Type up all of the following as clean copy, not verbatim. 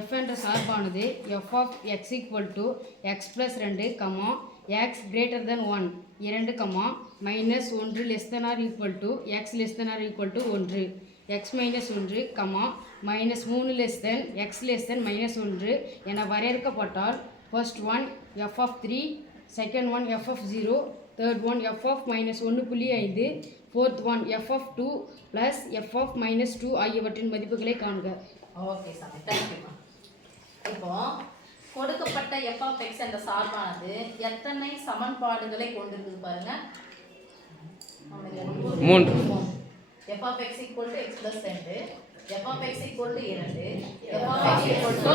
f என்ற சார்பானது f of x equal to x plus 2 comma x greater than 1 2 comma minus 1 less than or equal to x less than or equal to 1 x minus 1 comma minus 3 less than x less than minus 1 என வரையறுக்கப்பட்டால் first one f of 3 second one f of 0 third one f of minus 1.5 fourth one f of 2 plus f of minus 2 ஆகியவற்றின் மதிப்புகளை காண்க. Okay சாமி, thank you. இப்போ கொடுக்கப்பட்ட f of x என்ற சார்பானது எத்தனை சமன்பாடுகளை கொண்டிருக்குது பாருங்க. 3. f of x equal to x plus 2, f of x equal to 2, f of x equal to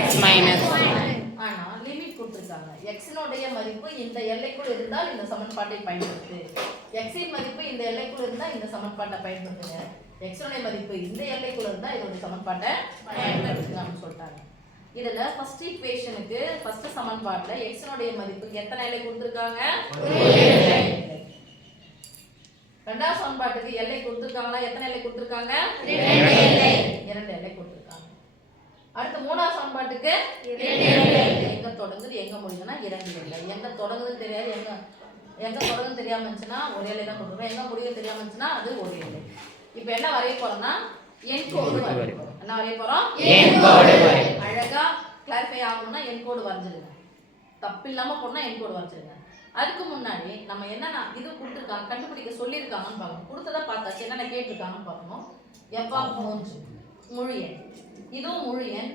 x minus 1. ஆனா லிமிட் கொடுத்திருக்காங்க. x னுடைய மதிப்பு இந்த எல்லைக்குள் இருந்தால் இந்த சமன்பாட்டை பயன்படுத்து, x இன் மதிப்பு இந்த எல்லைக்குள் இருந்தால் இந்த சமன்பாட்டை பயன்படுத்துங்க, x னுடைய மதிப்பு இந்த எல்லைக்குள் இருந்தால் இதோட சமன்பாட்டை பயன்படுத்துங்கன்னு சொல்லிட்டாங்க. இதுல ஃபர்ஸ்ட் ஈக்குவேஷனுக்கு ஃபர்ஸ்ட் சமன்பாட்டுல x னுடைய மதிப்புக்கு எத்தனை எல்லை கொடுத்திருக்காங்க? இரண்டாவது சமன்பாட்டுக்கு எல்லை கொடுத்திருக்காங்களா? எத்தனை எல்லை கொடுத்திருக்காங்க? 2 எல்லை கொடுத்திருக்காங்க. அடுத்து மூணாவது சமன்பாட்டுக்கு 2 எல்லை. எங்க தொடங்குது எங்க முடியுதுன்னா 2 எல்லை. எங்க தொடங்குதுன்னு தெரியாது, எங்க தொடங்குதுன்னு தெரியாம இருந்துச்சுன்னா ஒரு எல்லை தான் கொடுத்துருக்கோம், எங்க முடியுது தெரியாம இருந்துச்சுன்னா அது ஒரு எல்லை. இப்போ என்ன வரைய போறோம்னா என்கோடு வரைய போறோம். என்ன வரைய போறோம்? என்கோடு வரைய. அழகா கிளாரிஃபை ஆகணும்னா என்கோடு வரைஞ்சிடுங்க, தப்பு இல்லாம போனா என்கோடு வரைஞ்சிடுங்க. அதுக்கு முன்னாடி நம்ம என்னன்னா இது கொடுத்துருக்காங்க கண்டுபிடிக்க சொல்லியிருக்காங்கன்னு பார்க்கணும். கொடுத்ததை பார்த்தாச்சு, என்னென்ன கேட்டிருக்காங்கன்னு பார்க்கணும். f of 3 முழு எண், இதுவும் முழு எண்,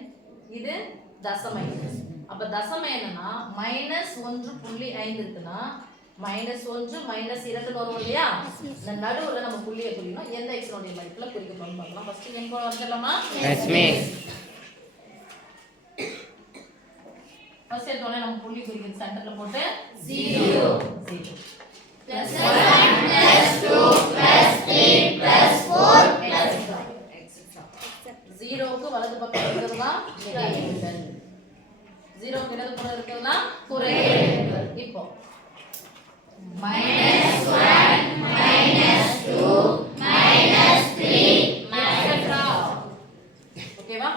இது தசம எண். அப்ப தசம என்னன்னா -1.5 இருக்குன்னா -1 -2 வரும் இல்லையா? இந்த நடுவுல நம்ம புள்ளியை குறிக்கணும். எந்த x உடைய மதிப்புல குறிக்க போறோம்னு பார்க்கலாம். ஃபர்ஸ்ட் என் கூட வரையலாமா? Yes miss. ஃபர்ஸ்ட் எடுத்தோனே நம்ம புள்ளி குறிக்கிறது சென்டர்ல போட்டு 0 +1 +2 +3 +4 0க்கு வலது பக்கம் இருக்கிறதுனா எண்கள், 0க்கு இடது பக்கம் இருக்கிறதுனா குறை எண்கள். இப்போ -1 -2 -3 ஓகேவா?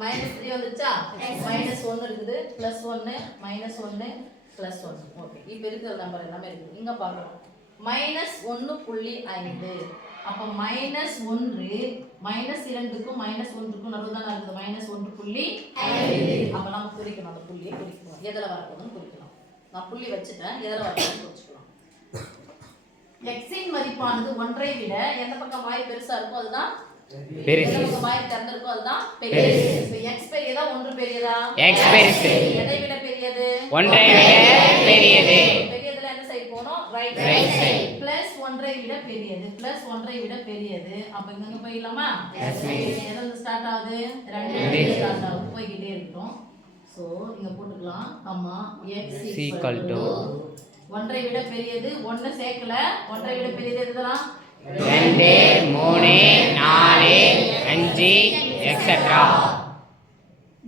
-3 வந்துச்சா? -1 இருக்குது, +1 -1 +1. ஓகே, இப்போ இருக்கிற நம்பர் எல்லாமே இருக்கு. இங்க பார்க்கறோம் -1.5. அப்ப -1 -2க்கும் -1க்கும் நடுவுல தான் இருக்குது -1.5. அப்ப நம்ம குறிக்கணும், அந்த புள்ளியை குறிக்கணும். எதல வரணும்னு குறிக்கணும். நான் புள்ளி வச்சிட்டேன், எதல வரணும்னு குறிச்சுக்கலாம். x இன் மதிப்பானது 1ஐ விட எந்த பக்கம் வாய் பெருசா இருக்கோ அதுதான் பெரியது, எந்த பக்கம் வாய் திறந்து இருக்கோ அதுதான் பெரியது. இப்போ x பெரியதா 1 பெரியதா? x பெரியது. எதை விட பெரியது? 1ஐ விட பெரியது. பெரியதுல எந்த சைடு போணும்? Right side. பிளஸ் 1ஐ விட பெரியது, பிளஸ் 1ஐ விட பெரியது. அப்ப இங்க போயிடலாமா? எதுல ஸ்டார்ட் ஆகுது? 2 ஸ்டார்ட் ஆகுது, போய்கிட்டே இருக்கட்டும். சோ இங்க போட்டுக்கலாம் கம்மா x equal to 1ஐ விட பெரியது, 1 சேர்க்கல, 1ஐ விட பெரியது எதுலாம்? 2 3 4 5 எக்ஸெட்ரா.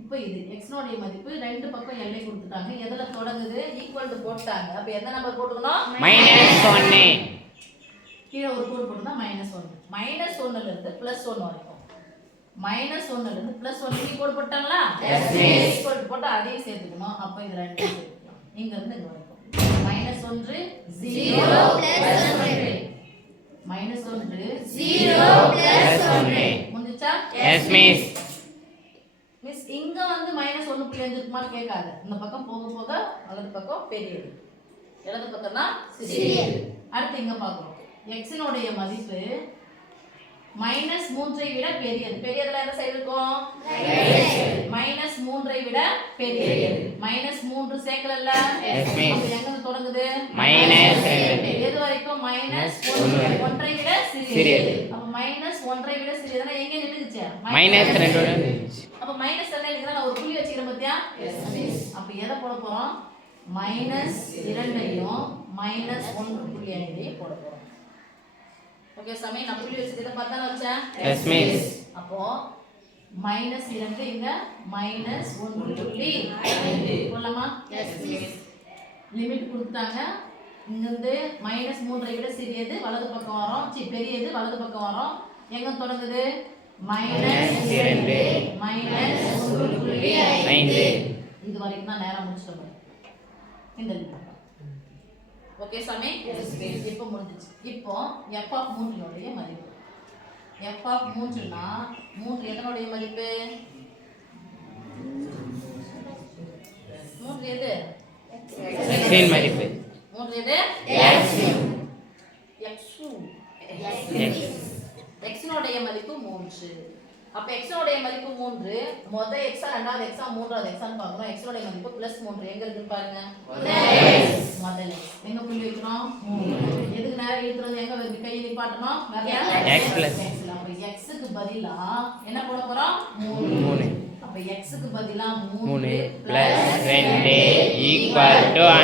இப்போ இது x னுடைய மதிப்பு ரெண்டு பக்கம் எல்லை கொடுத்துட்டாங்க. எதல தொடங்குது? ஈக்குவல் டு போட்டாங்க. அப்ப எந்த நம்பர் போட்டுக்கணும்? -1. கீழ ஒரு கோடு போட்டுனா -1. -1ல இருந்து +1 வரைக்கும். -1ல இருந்து +1 இங்க கோடு போட்டாங்களா? Yes miss. ஈக்குவல் போட்டு அதையும் சேர்த்துக்கணும். அப்ப இது ரெண்டையும் சேர்த்துக்கலாம். இங்க இருந்து இங்க வரைக்கும் -1 0 +1 -1 0 +1 முடிஞ்சா? Yes miss. மிஸ் இங்க வந்து -1.5 இருக்குமான்னு கேட்காத. இந்த பக்கம் போக போக வலது பக்கம் பெரியது, இடது பக்கம்னா சிறியது. அடுத்து இங்க பார்க்கணும் x னுடைய மதிப்பு -3ஐ விட பெரியது. பெரியதுல எந்த சைடு இருக்கும்? -3ஐ விட பெரியது. -3 சேர்க்கலல்ல, அப்ப எங்க தொடங்குது? -2. எது வரைக்கும்? -1ஐ விட சிறியது. அப்ப -1ஐ விட சிறியதுனா எங்க நின்னுச்சு? -2 ஓட நின்னுச்சு. அப்ப -2 நிக்குதா? நான் ஒரு புள்ளி வச்சிரேன் பாத்தியா? அப்ப எதை போட போறோம்? -2ஐயும் -1.5ஐயும் போட போறோம். ஓகே சாமி, நான் புள்ளி வச்சது இத பார்த்தா வச்சேன். Yes miss. அப்போ -2 இங்க -1.5 போடலாமா? Yes miss. லிமிட் கொடுத்தாங்க. இங்க இருந்து -3ஐ விட சிறியது வலது பக்கம் வரோம், பெரியது வலது பக்கம் வரோம். எங்க தொடங்குது? -2 -1 ஐந்து. இது வரைக்கும் தான் நேரம் முடிச்சிட்டோம். இந்த ஓகே சாமி, இப்போ முடிஞ்சிச்சு. இப்போ எஃப் ஆஃப் 3 மதிப்பு. எஃப் ஆஃப் 3னா 3 எதனுடைய மதிப்பு? 3 எது? எக்ஸின் மதிப்பு. 3 எது? எக்ஸினுடைய மதிப்பு 3. அப்ப எக்ஸினுடைய மதிப்பு 3. மொத எக்ஸா ரெண்டாவது எக்ஸா மூன்றாவது எக்ஸான்னு பார்க்கறோம். எக்ஸினுடைய மதிப்பு +3 எங்க இருக்குன்னு பாருங்க. முதல்ல எங்க புள்ளி வைக்கிறோம்? 3. எதுக்கு நேரா இழுத்துறது? எங்க வந்து கை நிப்பாட்டணும்? X plus. அப்ப எக்ஸ்க்கு பதிலா என்ன போட போறோம்? 3. அப்ப எக்ஸ்க்கு பதிலா 3 + 2 =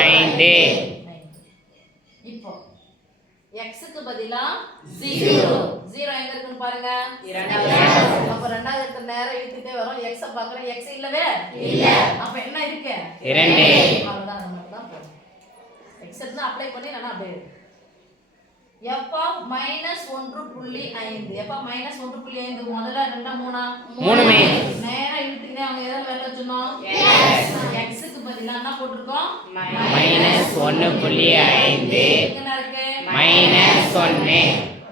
5. இப்போ எக்ஸ்க்கு பதிலா 0 எங்க இருக்குன்னு பாருங்க. அப்ப ரெண்டாவது இடத்துல நேரா இழுத்துட்டே வரோம். எக்ஸ பார்க்கறேன், எக்ஸ் இல்லவே இல்ல. அப்ப என்ன இருக்கு? 2. அவ்வளவுதான், நமக்கு தான் போதும். எக்ஸ் எடுத்து அப்ளை பண்ணி நான் அப்படியே f of -1.5. f of -1.5 முதல்ல ரெண்டா மூணா? 3 நேரா இழுத்துக்கிட்டே அவங்க எதை வேலை வச்சோம்? எக்ஸ்க்கு பதிலா என்ன போட்டுருக்கோம்? -1.5 என்ன இருக்கு? -1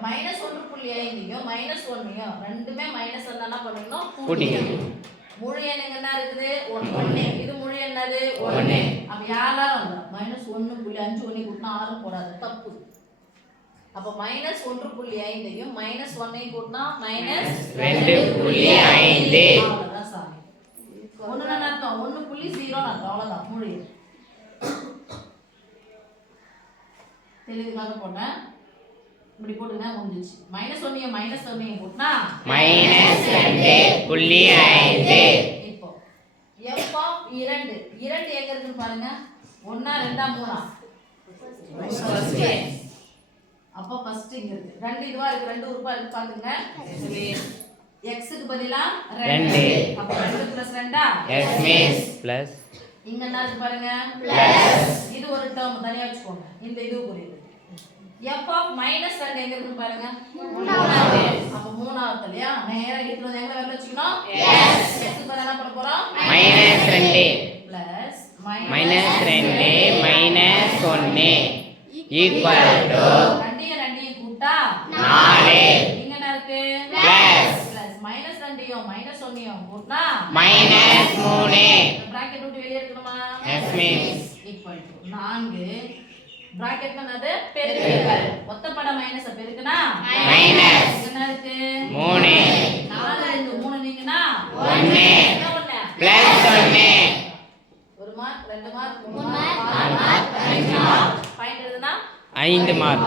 -1.5யும் -1யும் ரெண்டுமே மைனஸ் வந்தா என்ன பண்ணணும்? கூட்டிக்கணும். முழு எண் என்ன இருக்குது? 1. இது முழு என்னது? 1. அப்ப யாரால வந்தா -1.5 1 கூட்டினா 6 போடாது, தப்பு. அப்ப -1.5யும் -1யும் கூட்டினா -2.5. அவ்வளவுதான் சாமி. 1 ன்னு அர்த்தம் 1.0 அர்த்தம், அவ்வளவுதான் முழு எண். தெளிவுக்காக போட்டேன். இப்படி போட்டுனா முடிஞ்சிச்சு. -1யும் -1யும் கூட்டினா -2.5. இப்போ f of 2 எங்க இருக்குன்னு பாருங்க. 1 2 3 அப்ப ஃபர்ஸ்ட் இங்க இருக்கு. 2 இதுவா இருக்கு, 2 உறுப்பா இருக்கு பாத்துங்க. x க்கு பதிலா 2. அப்ப 2 + 2 X means plus. இங்க என்ன இருக்கு பாருங்க. இது ஒரு டேர்ம் தனியா வச்சுக்கோங்க. இந்த இது புரியுது. f of -2 எங்க இருக்குன்னு பாருங்க. மூணாவது. அப்ப மூணாவது இல்லையா? நேரா இழுத்து வந்து எங்க வேலை வச்சுக்கணும்? x க்கு பதிலா என்ன பண்ண போறோம்? -2 plus -2 -1 = ரெண்டையும் கூட்டா 4. இங்க என்ன இருக்கு? Plus. -2யும் -1யும் கூட்டினா -3. பிராக்கெட் விட்டு வெளியே இருக்கணுமா? X means equal to 4. பிராக்கெட்னா என்னது? பெருக்கல். ஒத்தப்பட மைனஸ பெருக்குனா மைனஸ். என்ன இருக்கு? 3. 4 இருந்து 3 நீங்கனா 1 என்ன 1? +1. 1 mark 2 mark 3 mark 4 mark 5 mark. Point எழுதுனா 5 மார்க்.